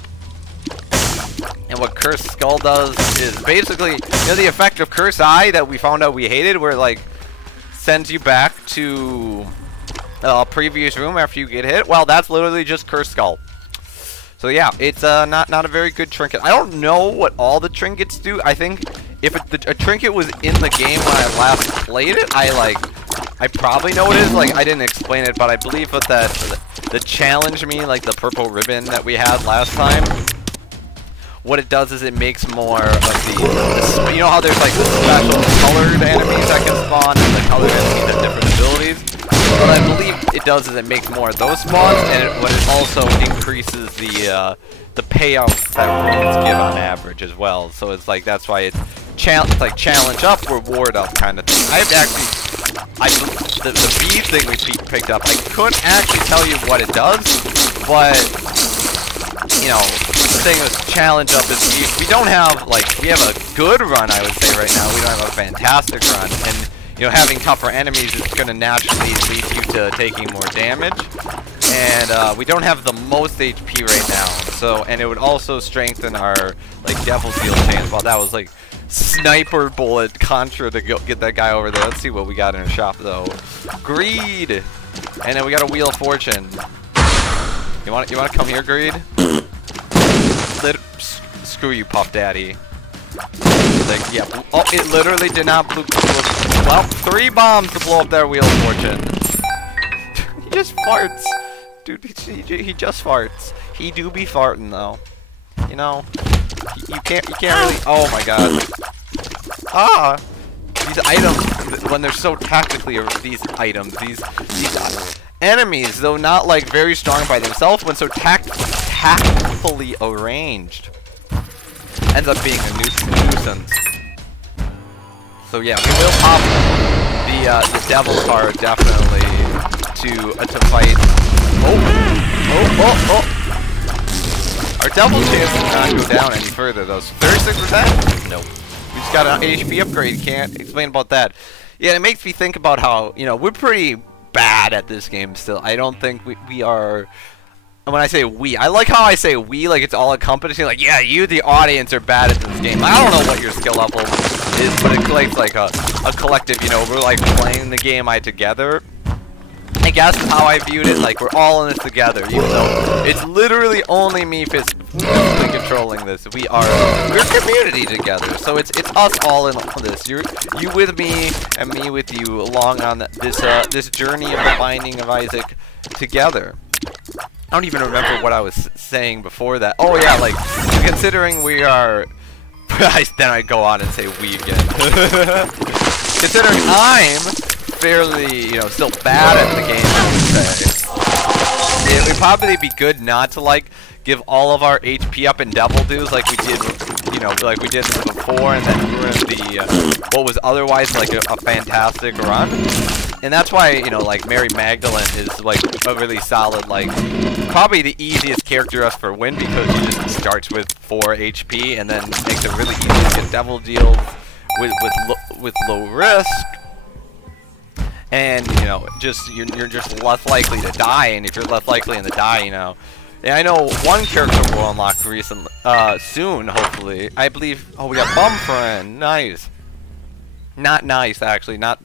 And what Cursed Skull does is basically, you know, the effect of Cursed Eye that we found out we hated, where it like sends you back to a previous room after you get hit. Well, that's literally just Cursed Skull. So yeah, it's not a very good trinket. I don't know what all the trinkets do. I think if a trinket was in the game when I last played it, I probably know what it is. Like, I didn't explain it, but I believe that the challenge me, like the purple ribbon that we had last time, what it does is it makes more of the you know how there's like the special colored enemies that can spawn and the colored enemies have different abilities? What I believe it does is it makes more of those spawns, and what it also increases the payouts that runes give on average as well. So it's like, that's why it's like challenge up, reward up kind of thing. I've actually, the bee thing we picked up, I couldn't actually tell you what it does, but you know, the thing with challenge up is we don't have, like, we have a good run, I would say right now. We don't have a fantastic run, and you know, having tougher enemies is going to naturally lead you to taking more damage, and we don't have the most HP right now. So, and it would also strengthen our like Devil Deal chance. Well, that was like sniper bullet contra to go get that guy over there. Let's see what we got in our shop though. Greed, and then we got a Wheel of Fortune. You want to come here, Greed? Screw you, Puff Daddy. Like, yeah. Oh, it literally did not blow. Well, 3 bombs to blow up that Wheel of Fortune. He just farts, dude. He just farts. He do be farting though. You know, you can't really. Oh my god. These items, when they're so tactically, these items, these enemies, though not like very strong by themselves, when so tactfully arranged, ends up being a nuisance. So yeah, we will pop the devil card definitely to fight. Oh! Our devil chance did not go down any further though. So 36%? Nope. We just got an HP upgrade. Can't explain about that. Yeah, it makes me think about how, you know, we're pretty bad at this game still. I don't think we are. And when I say we, I like how I say we, like it's all encompassing. Like, yeah, you, the audience, are bad at this game. I don't know what your skill level is, but it collects like a collective. You know, we're like playing the game together. I guess is how I viewed it. Like, we're all in this together, even though it's literally only me physically controlling this. We're a community together, so it's us all in this. You with me and me with you, along on this journey of the Binding of Isaac together. I don't even remember what I was saying before that. Oh yeah, like considering we are. Then I go on and say we again. Considering I'm fairly, you know, still bad at the game, I would say. It would probably be good not to like give all of our HP up in devil dues like we did, you know, like we did before, and then ruin the what was otherwise like a fantastic run. And that's why, you know, like Mary Magdalene is like a really solid, like probably the easiest character us for win, because she just starts with 4 HP and then makes it really easy to get devil deals with low risk. And, you know, just you're just less likely to die, and if you're less likely to die, you know. And I know one character will unlock recently, soon, hopefully. I believe. Oh, we got Bum Friend. Nice. Not nice, actually. Not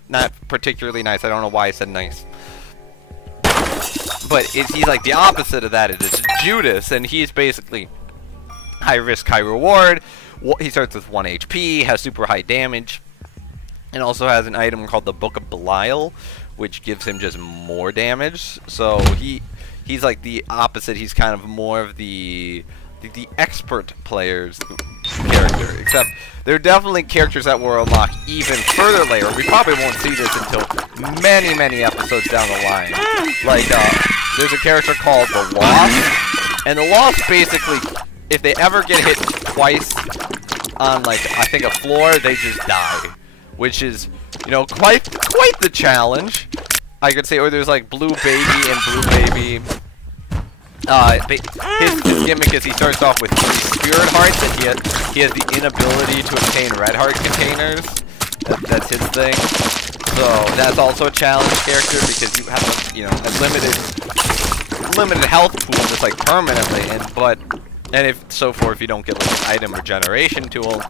particularly nice. I don't know why I said nice. But he's like the opposite of that. It's Judas, and he's basically high risk, high reward. He starts with 1 HP, has super high damage. And also has an item called the Book of Belial, which gives him just more damage. So he's like the opposite. He's kind of more of the expert player's character. Except there are definitely characters that will unlock even further later. We probably won't see this until many episodes down the line. Like there's a character called the Lost, and the Lost basically, if they ever get hit twice on like I think a floor, they just die. Which is, you know, quite the challenge, I could say. Or there's like Blue Baby and Blue Baby. His gimmick is he starts off with 3 spirit hearts, and he has the inability to obtain red heart containers. That's his thing. So that's also a challenge character, because you have a, you know, a limited health pool just like permanently, and if you don't get like an item regeneration tool,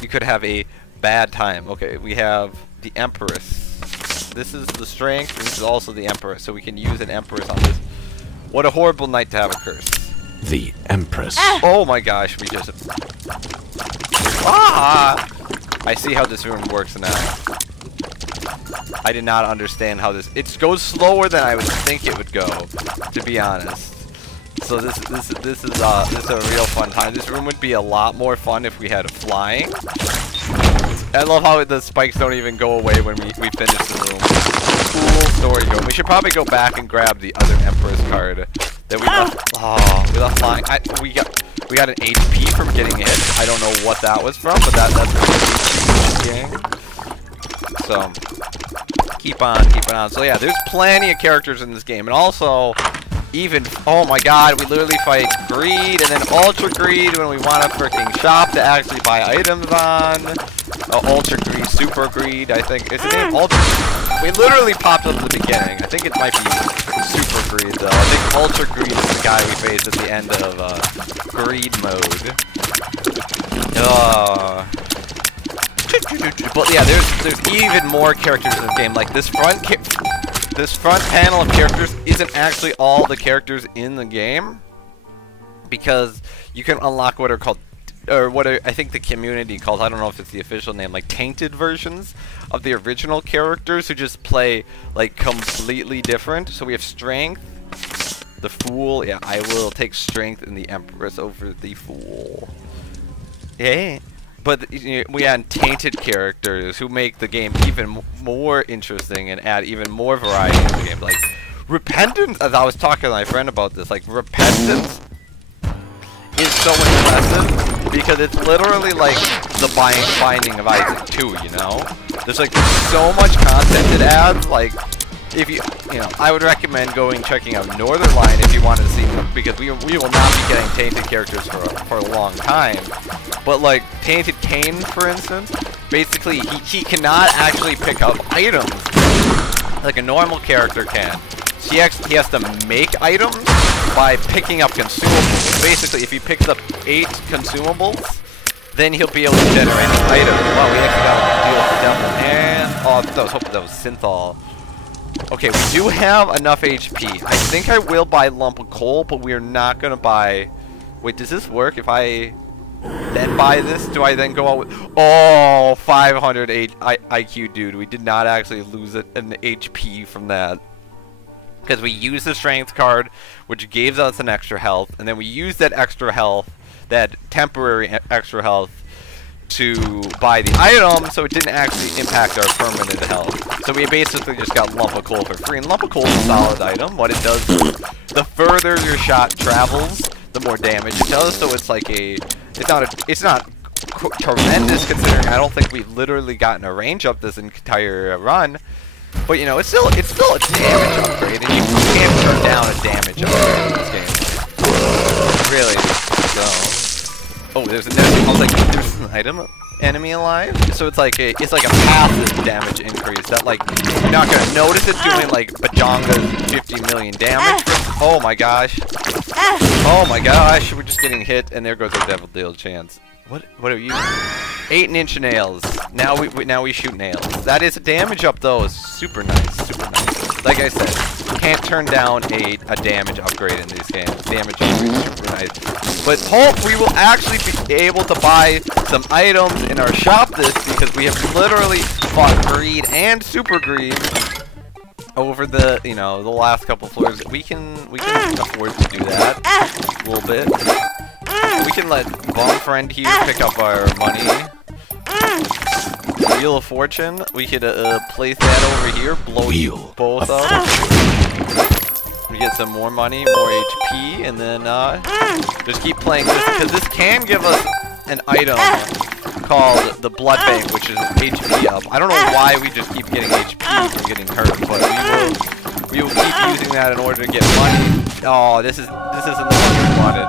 you could have a bad time. Okay, we have the Empress. This is the strength, and this is also the Empress, so we can use an Empress on this. What a horrible night to have a curse. The Empress. Oh my gosh, we just... Ah! I see how this room works now. I did not understand how this... It goes slower than I would think it would go, to be honest. So this is a real fun time. This room would be a lot more fun if we had flying. I love how the spikes don't even go away when we finish the room. Cool story going. We should probably go back and grab the other Empress card that we left. Oh, we left flying. We got an HP from getting hit. I don't know what that was from, but that's really so keep on. So yeah, there's plenty of characters in this game, and also even, oh my god, we literally fight greed and then ultra greed when we want a freaking shop to actually buy items on. Ultra greed, super greed, I think. Is the name ultra greed? We literally popped up at the beginning. I think it might be super greed though. I think ultra greed is the guy we face at the end of greed mode. But yeah, there's even more characters in the game. Like this front panel of characters isn't actually all the characters in the game, because you can unlock what are called, or what I think the community calls, I don't know if it's the official name, like tainted versions of the original characters who just play like completely different. So we have strength, the fool. Yeah, I will take strength and the Empress over the fool. Yeah. but we add tainted characters who make the game even more interesting and add even more variety in the game. Like Repentance, as I was talking to my friend about this, like Repentance is so impressive because it's literally like the Binding of Isaac 2, you know? There's like so much content it adds. Like if you know, I would recommend checking out Northern Line if you want to see, because we will not be getting tainted characters for a long time. But like Tainted Cain, for instance, basically he cannot actually pick up items like a normal character can. He has to make items by picking up consumables. Basically, if he picks up 8 consumables, then he'll be able to generate items. Wow, we actually got to deal with the devil. And I was hoping that was synthol. Okay, we do have enough HP. I think I will buy lump of coal, but we are not gonna buy. Wait, does this work? If I then buy this, do I then go out with 500 IQ, dude? We did not actually lose an HP from that. Because we used the strength card, which gave us an extra health, and then we used that extra health, that temporary extra health, to buy the item, so it didn't actually impact our permanent health. So we basically just got lump of coal for free, and lump of coal is a solid item. What it does is, the further your shot travels, the more damage it does. So it's like it's not tremendous considering I don't think we've literally gotten a range up this entire run. But you know, it's still a damage upgrade, and you can't turn down a damage upgrade in this game. Really. So, oh, there's there's an item enemy alive. So it's like a passive damage increase that like you're not gonna notice it doing like Bajonga's 50 million damage. Oh my gosh. Oh my gosh, we're just getting hit, and there goes our devil deal chance. What are you? 8-inch nails. Now we shoot nails. That is a damage up though. It's super nice, super nice. Like I said, can't turn down a damage upgrade in these games. Damage is super nice. But hope we will actually be able to buy some items in our shop because we have literally fought greed and super greed over the the last couple floors. We can afford to do that a little bit. We can let Bomb Friend here pick up our money. Wheel of Fortune, we could place that over here, blow you both up. We get some more money, more HP, and then just keep playing this, because this can give us an item called the Blood Bank, which is HP up. I don't know why we just keep getting HP from getting hurt, but we will keep using that in order to get money. Oh, this isn't the one we wanted.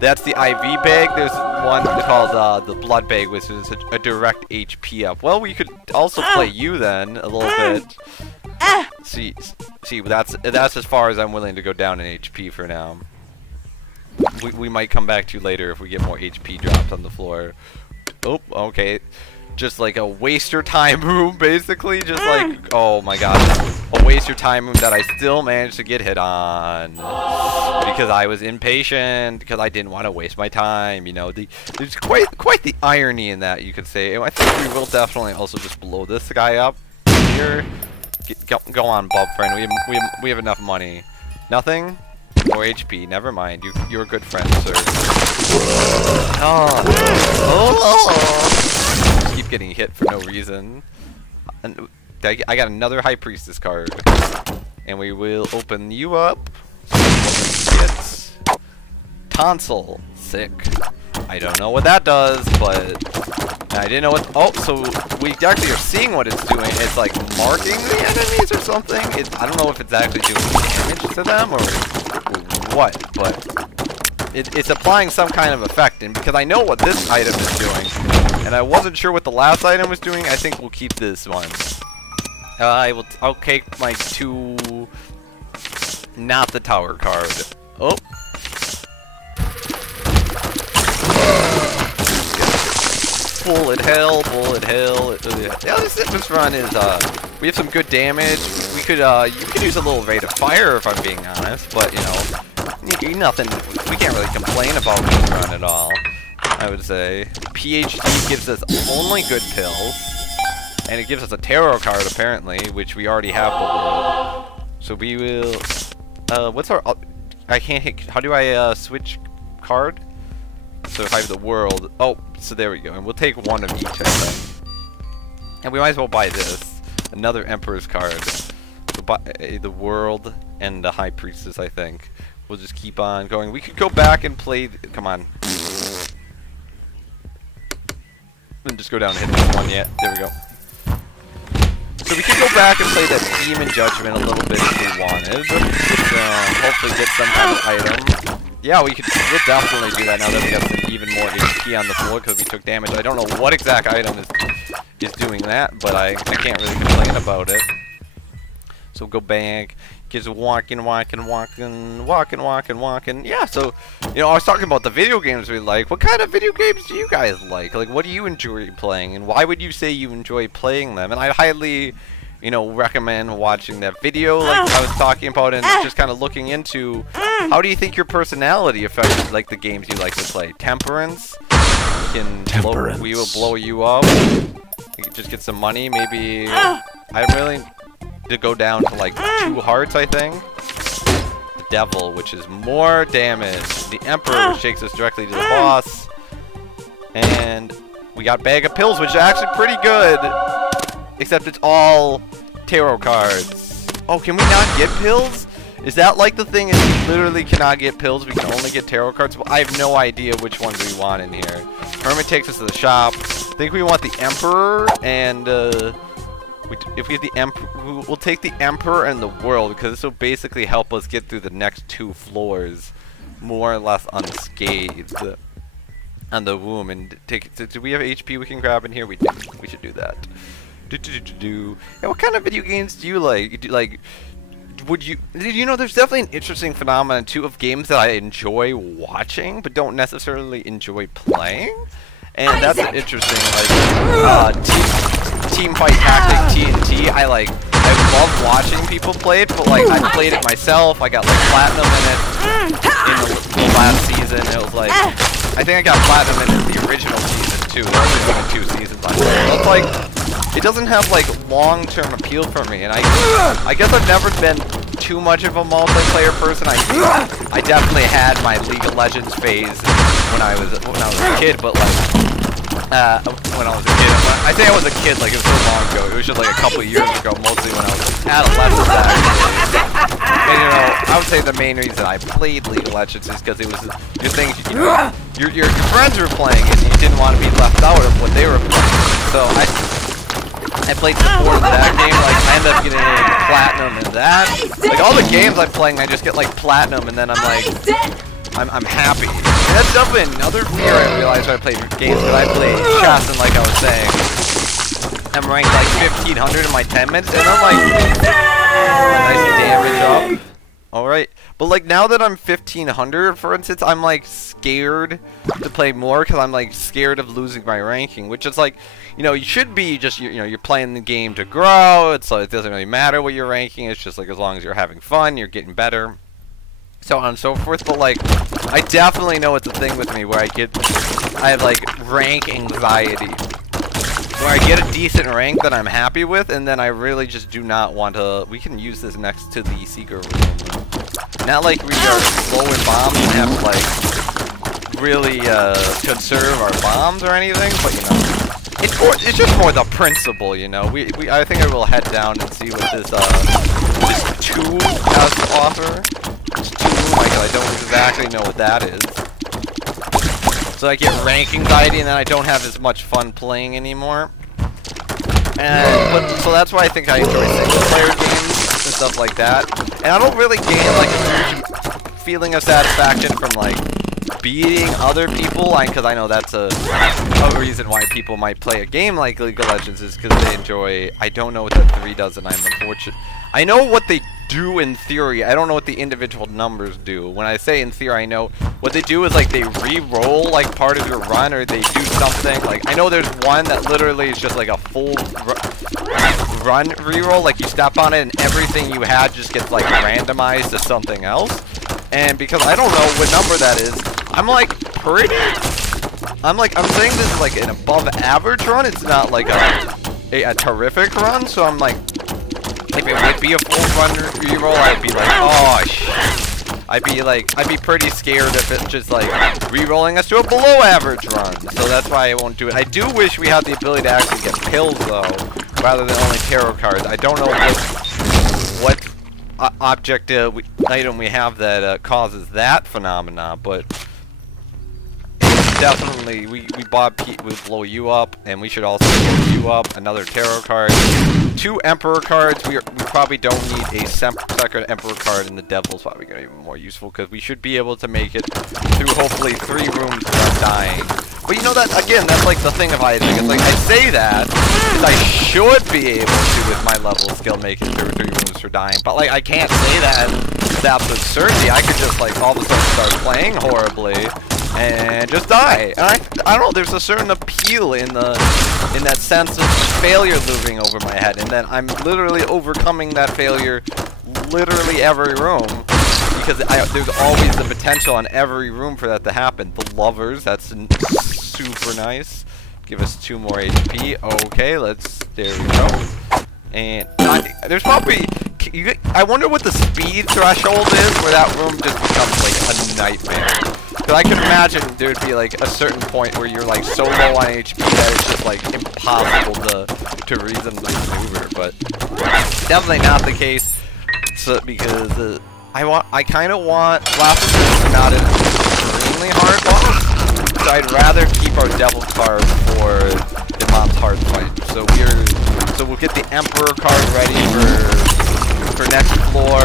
That's the IV bag. There's one called the blood bag, which is a direct HP up. Well, we could also play you then a little bit. See, that's as far as I'm willing to go down in HP for now. We might come back to later if we get more HP dropped on the floor. Oh, okay. Just like a waste your time room, basically. Just like, oh my god, a waste your time room that I still managed to get hit on because I was impatient, because I didn't want to waste my time. You know, there's quite the irony in that, you could say. I think we will definitely also just blow this guy up here. Go on, Bob friend. We have enough money. Nothing. More HP. Never mind. You're a good friend, sir. Keep getting hit for no reason. And I got another High Priestess card, and we will open you up. It's tonsil. Sick. I don't know what that does, but I didn't know what. Oh, so we actually are seeing what it's doing. It's like marking the enemies or something. I don't know if it's actually doing damage to them or what, but it's applying some kind of effect. And because I know what this item is doing, and I wasn't sure what the last item was doing, I think we'll keep this one. I'll take my 2, not the tower card. Oh. Bullet hell, bullet hell. Yeah, this run is, we have some good damage. We could, you could use a little rate of fire if I'm being honest, but, you know, nothing, we can't really complain about this run at all, I would say. PhD gives us only good pills, and it gives us a tarot card, apparently, which we already have the world. So we will, what's our, I can't hit, how do I, switch card? survive the world. Oh, so there we go. And we'll take one of each, I think. And we might as well buy this. Another Emperor's card. So buy the world and the High Priestess, I think. We'll just keep on going. We could go back and play... Come on. And just go down and hit this one. Yeah, there we go. So we could go back and play that Demon Judgment a little bit if we wanted. Hopefully get some kind of item. Yeah, we'll definitely do that now that we have some even more HP on the floor because we took damage. I don't know what exact item is doing that, but I can't really complain about it. So go back, just walking. Yeah, so, you know, I was talking about the video games we like. What kind of video games do you guys like? Like, what do you enjoy playing? And why would you say you enjoy playing them? And I highly, you know, recommend watching that video like I was talking about and just kind of looking into how do you think your personality affects, like, the games you like to play. Temperance? We will blow you up. You can just get some money, maybe. I really... to go down to like 2 hearts, I think. The Devil, which is more damage. The Emperor, which takes us directly to the boss. And we got Bag of Pills, which is actually pretty good. Except it's all tarot cards. Oh, can we not get pills? Is that like the thing is we literally cannot get pills? We can only get tarot cards? Well, I have no idea which ones we want in here. Hermit takes us to the shop. I think we want the Emperor and if we get the Emperor, we'll take the Emperor and the World because this will basically help us get through the next 2 floors more or less unscathed on the womb. And take. Do we have HP we can grab in here? We do. We should do that. Yeah, what kind of video games do you like? Did you know there's definitely an interesting phenomenon too of games that I enjoy watching but don't necessarily enjoy playing? And that's interesting, like, team fight tactic, TNT, I love watching people play it, but, like, I played it myself, I got, like, platinum in it in the last season, it was, like, I think I got platinum in the original season, too, there was only 2 seasons on it, so it's, like, it doesn't have, like, long-term appeal for me, and I guess I've never been too much of a multiplayer person. I definitely had my League of Legends phase when I was a kid, but like when I was a kid, I say I was a kid like it was so long ago. It was just like a couple of years ago, mostly when I was adolescent. And you know, I would say the main reason I played League of Legends is because it was your things. You know, your friends were playing and you didn't want to be left out of what they were playing. So I played support in that game, like I ended up getting platinum in that. Like all the games I'm playing, I just get like platinum and then I'm like, I'm happy. And that's definitely another fear I realized when I played games, but I played chess and like I was saying, I'm ranked like 1500 in my 10 minutes and I'm like, nice damage up. Alright, but like now that I'm 1500 for instance, I'm like scared to play more because I'm like scared of losing my ranking, which is like, you know, you should be just, you know, you're playing the game to grow, so it doesn't really matter what your ranking is, just like as long as you're having fun, you're getting better, so on and so forth. But like, I definitely know it's a thing with me where I have like rank anxiety, where I get a decent rank that I'm happy with, and then I really just do not want to. We can use this next to the Seeker room. Not like we are low in bombs and have to like really conserve our bombs or anything, but you know. It's just more the principle, you know. I think I will head down and see what this 2 has to offer. It's 2, I don't exactly know what that is. So I get rank anxiety and then I don't have as much fun playing anymore. So that's why I think I enjoy single player games and stuff like that. And I don't really gain like a huge feeling of satisfaction from like beating other people, because I know that's a reason why people might play a game like League of Legends is because they enjoy. I don't know what that 3 does, and I'm unfortunate. I know what they do in theory. I don't know what the individual numbers do. When I say in theory, I know what they do is like they re-roll like part of your run, or they do something. Like I know there's one that literally is just like a full run re-roll. Like you step on it and everything you had just gets like randomized to something else. And because I don't know what number that is, I'm like I'm saying this is like an above average run. It's not like a terrific run. So I'm like, if it would be a full run reroll, I'd be like, oh shit. I'd be pretty scared if it's just like re-rolling us to a below average run. So that's why I won't do it. I do wish we had the ability to actually get pills though, rather than only tarot cards. I don't know what object item we have that causes that phenomena, but definitely we bought Pete would blow you up, and we should also blow you up. Another tarot card, 2 emperor cards. We probably don't need a second emperor card, and the devil's probably gonna be even more useful because we should be able to make it through hopefully 3 rooms without dying. But you know that again, that's like the thing of Isaac. It's like I say that because I should be able to with my level of skill make it through 3 rooms for dying. But like I can't say that with absolute certainty. I could just like all of a sudden start playing horribly and just die. And I don't know, there's a certain appeal in that sense of failure looming over my head, and then I'm literally overcoming that failure literally every room, because there's always the potential on every room for that to happen. The lovers, that's super nice. Give us 2 more HP. Okay, there we go. And there's probably, I wonder what the speed threshold is where that room just becomes like a nightmare. Because I can imagine there'd be like a certain point where you're like so low on HP that it's just like impossible to reasonably maneuver. But definitely not the case. So, because I kind of want Afterbirth not an extremely hard boss. So I'd rather keep our devil card for the mom's hard fight. So we'll get the Emperor card ready for next floor,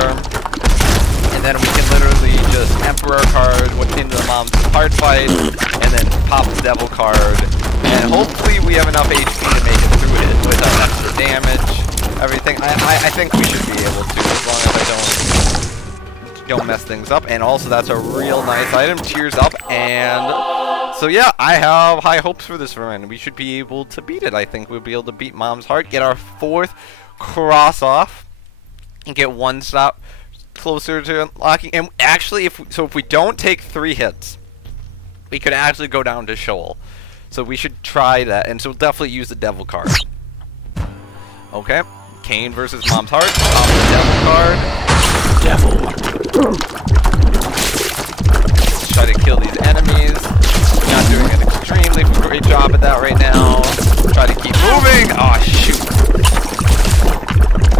and then we can literally just Emperor card into the mom's hard fight, and then pop the devil card, and hopefully we have enough HP to make it through it without extra damage. Everything I think we should be able to, as long as I don't mess things up. And also that's a real nice item, tears up, and so yeah, I have high hopes for this run. We should be able to beat it. I think we'll be able to beat Mom's Heart, get our 4th cross off, and get 1 stop closer to unlocking. And actually, if we don't take 3 hits, we could actually go down to Shoal. So we should try that, and so we'll definitely use the devil card. Okay, Cain versus Mom's Heart. Pop the devil card. Let's try to kill these enemies. We're not doing an extremely great job at that right now. Try to keep moving. Oh shoot!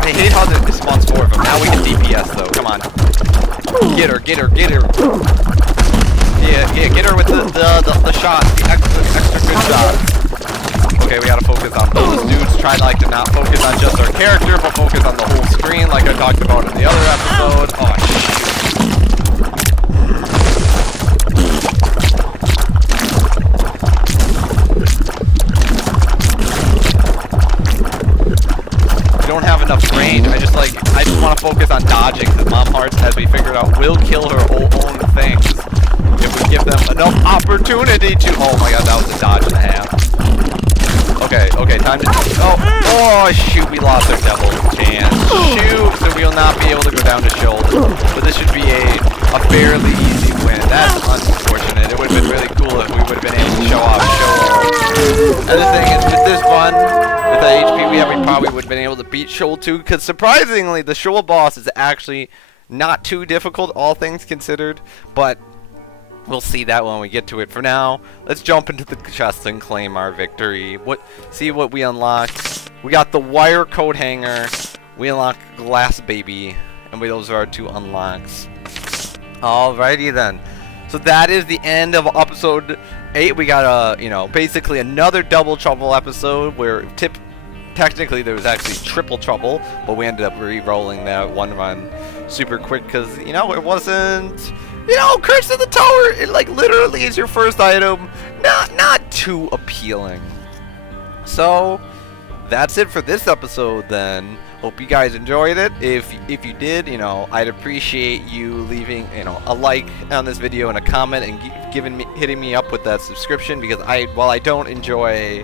I hate how this spawns 4 of them. Now we can DPS though. Come on. Get her, get her, get her. Yeah, get her with the shot. The extra good shot. Okay, we gotta focus on those dudes. Try to not focus on just our character, but focus on the whole screen like I talked about in the other episode. Oh shoot. Don't have enough range. I just want to focus on dodging, because Mom Hearts, as we figured out, will kill her own things if we give them enough opportunity to. Oh my god, that was a dodge and a half. Okay, time to. Oh shoot, we lost our devil chance. Shoot, so we will not be able to go down to Shoulder. But this should be a fairly easy win. That's unfortunate. It would have been really cool if we would have been able to show off Shoal. Other thing is, with this run, with the HP we have, we probably would have been able to beat Shoal too, because surprisingly, the Shoal boss is actually not too difficult, all things considered, but we'll see that when we get to it. For now, let's jump into the chest and claim our victory. See what we unlock. We got the wire coat hanger, we unlock glass baby, and those are our 2 unlocks. Alrighty then. So that is the end of episode 8. We got basically another double trouble episode where technically there was actually triple trouble, but we ended up re-rolling that one run super quick because it wasn't, Curse of the Tower, it literally is your first item, not too appealing. So that's it for this episode then. Hope you guys enjoyed it. If you did, I'd appreciate you leaving, a like on this video and a comment and hitting me up with that subscription, because while I don't enjoy,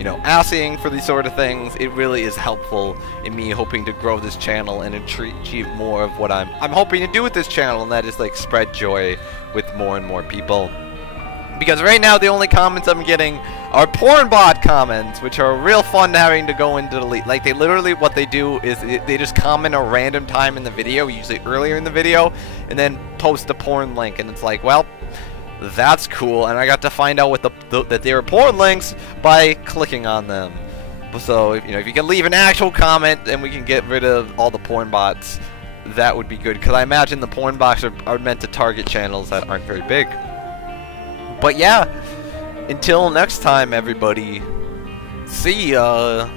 asking for these sort of things, it really is helpful in me hoping to grow this channel and achieve more of what I'm hoping to do with this channel, and that is spread joy with more and more people. Because right now the only comments I'm getting are porn bot comments, which are real fun having to go into delete. Like, they literally, what they do is they just comment a random time in the video, usually earlier in the video, and then post a porn link, and it's like, well, that's cool. And I got to find out that they were porn links by clicking on them. So, you know, if you can leave an actual comment and we can get rid of all the porn bots, that would be good. Because I imagine the porn bots are meant to target channels that aren't very big. But yeah, until next time, everybody, see ya.